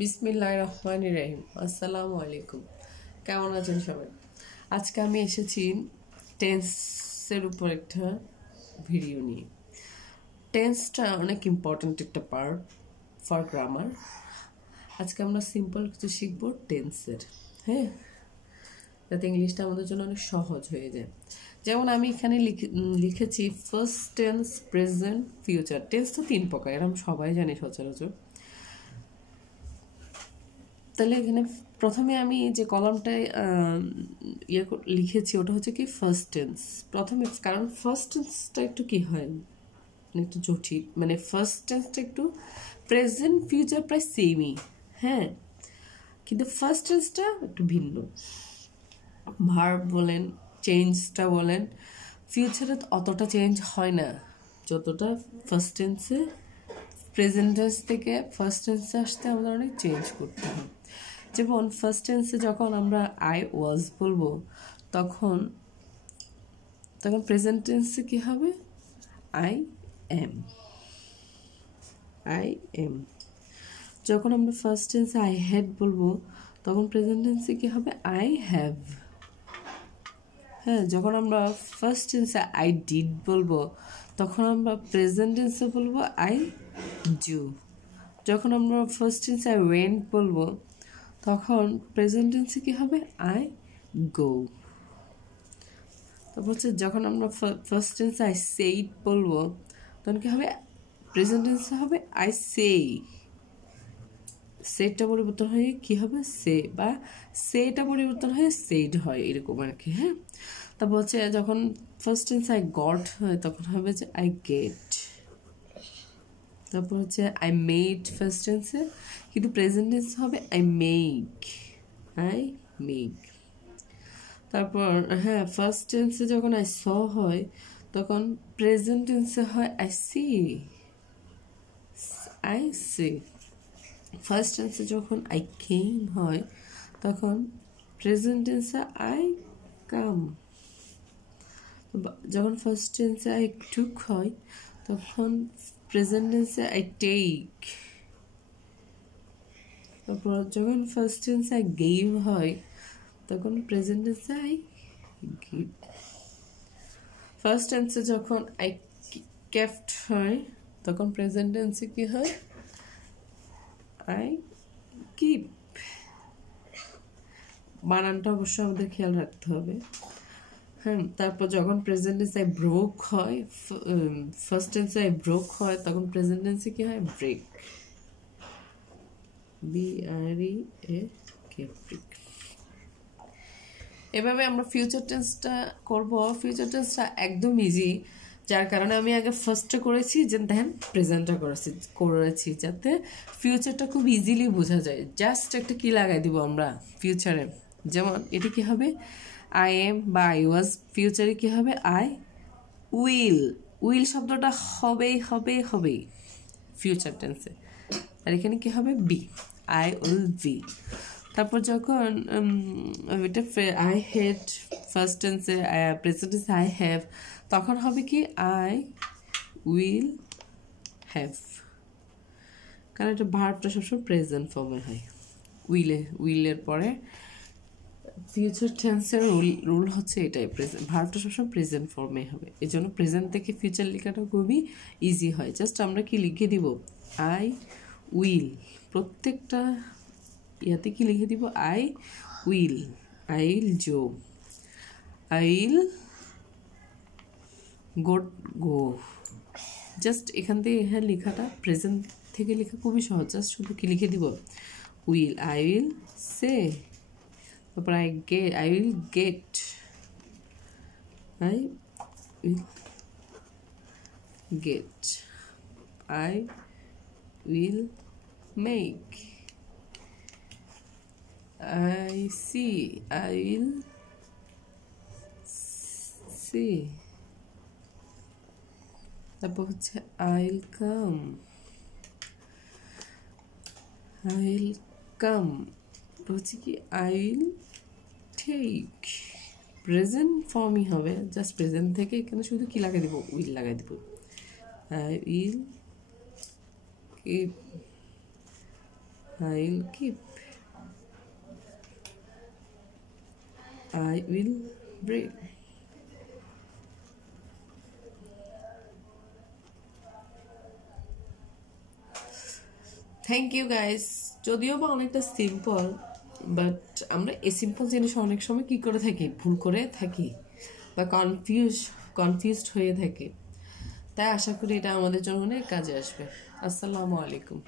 বিসমিল্লাহির রহমানির রহিম। আসসালামু আলাইকুম। কেমন আছেন সবাই? আজকে আমি এসেছি টেন্সের উপর একটা ভিডিও নিয়ে। টেন্সটা অনেক ইম্পর্ট্যান্ট একটা পার্ট ফর গ্রামার। আজকে আমরা সিম্পল কিছু শিখবো টেন্সের, হ্যাঁ, যাতে ইংলিশটা আমাদের জন্য অনেক সহজ হয়ে যায়। যেমন আমি এখানে লিখেছি first tense, present, future. Tense তো 3 প্রকার, এরকম সবাই জানি সচরাচর। তাহলে এখানে প্রথমে আমি যে কলামটায় লিখেছি ওটা হচ্ছে কি ফার্স্ট টেন্স। প্রথমে কারণ ফার্স্ট টেন্সটা একটু কি হয়, একটু জটিল, মানে ফার্স্ট টেন্সটা একটু প্রেজেন্ট ফিউচার প্রায় সেমই, হ্যাঁ, কিন্তু ফার্স্ট টেন্সটা একটু ভিন্ন। ভার্ব বলেন, চেঞ্জটা বলেন, ফিউচারে অতটা চেঞ্জ হয় না যতটা ফার্স্ট টেন্সে। প্রেজেন্ট টেন্স থেকে ফার্স্ট টেন্সে আসতে আমাদের অনেক চেঞ্জ করতে হয়। যেমন ফার্স্ট টেন্সে যখন আমরা আই ওয়াজ বলবো তখন প্রেজেন্ট টেন্সে কি হবে? I am. যখন আমরা ফার্স্ট টেন্সে আই হ্যাড বলবো তখন প্রেজেন্ট টেন্সে কি হবে? I have. হ্যাঁ, যখন আমরা ফার্স্ট টেন্সে আই ডিড বলবো তখন আমরা প্রেজেন্ট টেন্সে বলবো আই ডু। যখন আমরা ফার্স্ট টেন্সে আই ওয়েন্ট বলবো তখন প্রেজেন্ট টেন্সে কি হবে? I go. তারপর হচ্ছে যখন আমরা ফার্স্ট টেন্সে আই সেইড বলবো তখন কি হবে? প্রেজেন্ট টেন্সে হবে আই সে। সেটা পরিবর্তন হয়ে কি হবে? সে, বা সেটা পরিবর্তন হয়ে সেইড হয়, এরকম আর কি। হ্যাঁ, তারপর হচ্ছে যখন ফার্স্ট টেন্সে আই গট হয় তখন হবে যে আই গেট। তারপর হচ্ছে আই মেড ফার্স্ট টেন্সে, কিন্তু প্রেজেন্ট টেন্স হবে আই মেক। তারপর হ্যাঁ, ফার্স্ট টেন্সে যখন আই স হয় তখন প্রেজেন্ট টেন্সে হয় আই সি। ফার্স্ট টেন্সে যখন আই কেম হয় তখন প্রেজেন্ট টেন্সে আই কাম। যখন ফার্স্ট টেন্সে আই টুক হয় তখন প্রেজেন্ট টেন্সে আই টেক। তারপর যখন ফার্স্ট টেন্সে আই গেভ হয় তখন প্রেজেন্ট টেন্সে আই গিভ। ফার্স্ট টেন্সে যখন আই কেপ্ট হয় তখন প্রেজেন্ট টেন্সে কি হয়? I keep. বানানটা অবশ্যই আমাদের খেয়াল রাখতে হবে। হ্যাঁ, তারপর যখন প্রেজেন্ট টেন্সে আই ব্রোক হয়, ফার্স্ট টেন্সে আই ব্রোক হয় তখন প্রেজেন্ট টেন্সে কি হয়? ব্রেক। ব্রেক। এভাবে আমরা ফিউচার টেন্সটা করব। ফিউচার টেন্সটা একদম ইজি, যার কারণে আমি আগে ফার্স্টটা করেছি, দেন প্রেজেন্টটা করেছি যাতে ফিউচারটা খুব ইজিলি বোঝা যায়। জাস্ট একটা কি লাগাই দিব আমরা ফিউচারে। যেমন এটা কি হবে? আই এম বা আই ওয়াজ। ফিউচারে কি হবে? I will. উইল শব্দটা হবেই ফিউচার টেন্সে। আর এখানে কি হবে? বি। I will be. তারপর যখন এটা আই হ্যাড ফার্স্ট টেন্সে, প্রেজেন্ট টেন্সে আই হ্যাভ, তখন হবে কি? I will have. কারণ এটা ভার্বটা সবসময় প্রেজেন্ট ফর্মে হয়। উইলের পরে ফিউচার টেন্সের রুল হচ্ছে এটাই, ভার্বটা সবসময় প্রেজেন্ট ফর্মে হবে। এই জন্য প্রেজেন্ট থেকে ফিউচার লেখাটা খুবই ইজি হয়। জাস্ট আমরা কি লিখে দিব? I will. প্রত্যেকটা ইয়াতে কি লিখে দিব? I will go. জাস্ট এখান থেকে হ্যাঁ, লেখাটা প্রেজেন্ট থেকে লেখা খুবই সহজ। জাস্ট শুধু কি লিখে দিব? I will say. তারপর I will get. I will make. I will see. তারপর হচ্ছে I'll come. হচ্ছে কি? I will take. প্রেজেন্ট ফর্মই হবে, জাস্ট প্রেজেন্ট থেকে এখানে শুধু কি লাগাই দিব? উইল লাগাই দিব। I will keep. I'll keep. I will bring. Thank you guys. যদিও বা অনেকটা সিম্পল, বাট আমরা এই সিম্পল জিনিস অনেক সময় কী করে থাকি, ভুল করে থাকি বা কনফিউজড হয়ে থাকি। তাই আশা করি এটা আমাদের জন্য অনেক কাজে আসবে। আসসালামু আলাইকুম।